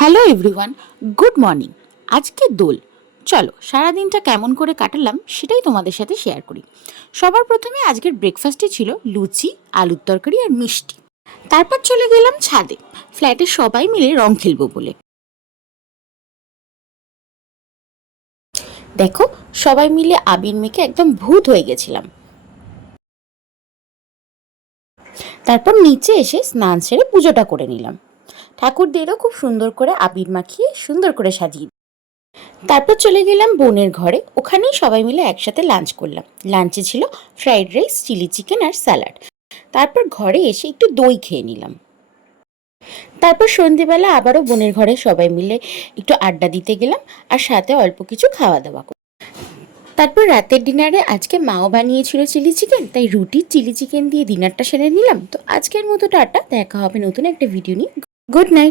Hello everyone, good morning. আজকে দোল। চলো সারাদিনটা কেমন করে কাটালাম সেটাই তোমাদের সাথে শেয়ার করি। সবার প্রথমে আজকের ব্রেকফাস্টে ছিল লুচি, আলুর তরকারি আর মিষ্টি। তারপর চলে গেলাম ছাদে, ফ্ল্যাটে সবাই মিলে রং খেলবো বলে। দেখো, সবাই মিলে আবির মেখে একদম ভূত হয়ে গেছিলাম। তারপর নিচে এসে স্নান সেরে পুজোটা করে নিলাম। ঠাকুরদেরও খুব সুন্দর করে আবির মাখিয়ে সুন্দর করে সাজিয়ে। তারপর চলে গেলাম বোনের ঘরে, ওখানেই সবাই মিলে একসাথে লাঞ্চ করলাম। লাঞ্চে ছিল ফ্রাইড রাইস, চিলি চিকেন আর স্যালাড। তারপর ঘরে এসে একটু দই খেয়ে নিলাম। তারপর সন্ধেবেলা আবারও বোনের ঘরে সবাই মিলে একটু আড্ডা দিতে গেলাম, আর সাথে অল্প কিছু খাওয়া দাওয়া করলাম। তারপর রাতের ডিনারে আজকে মাও বানিয়েছিল চিলি চিকেন, তাই রুটি চিলি চিকেন দিয়ে ডিনারটা সেরে নিলাম। তো আজকের মতো টাটা, দেখা হবে নতুন একটা ভিডিও নিয়ে। Good night.